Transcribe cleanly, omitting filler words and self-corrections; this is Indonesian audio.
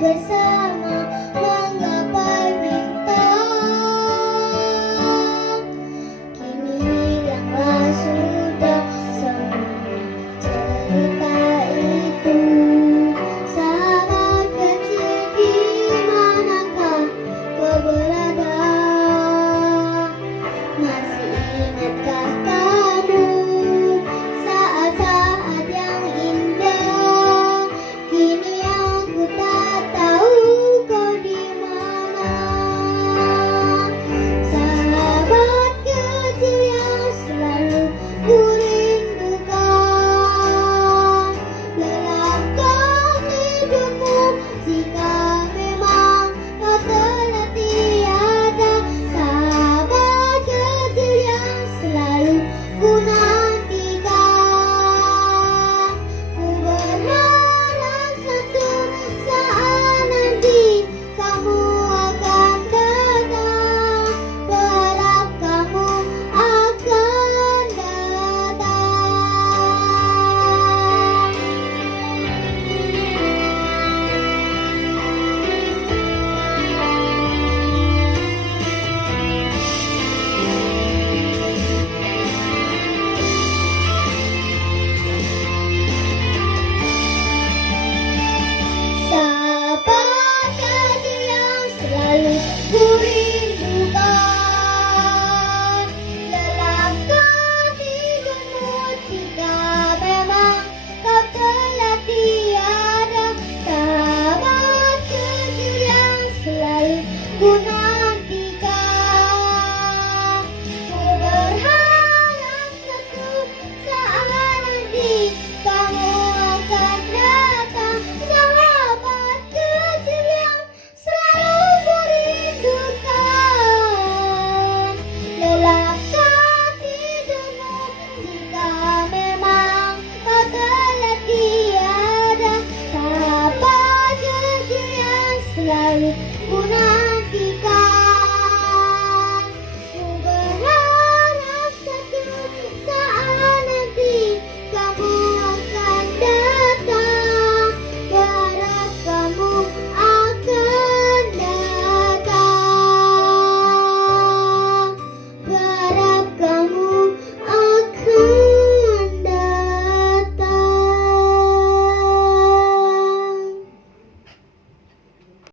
bersama menggapai bintang. Kini hilanglah sudah semua cerita itu. Sahabat kecil, di manakah kau berada? Masih ingatkah kamu saat-saat yang indah? Kini aku tak tahu kau di mana. Sahabat kecil yang selalu ku rindukan, lelapkan hidupmu jika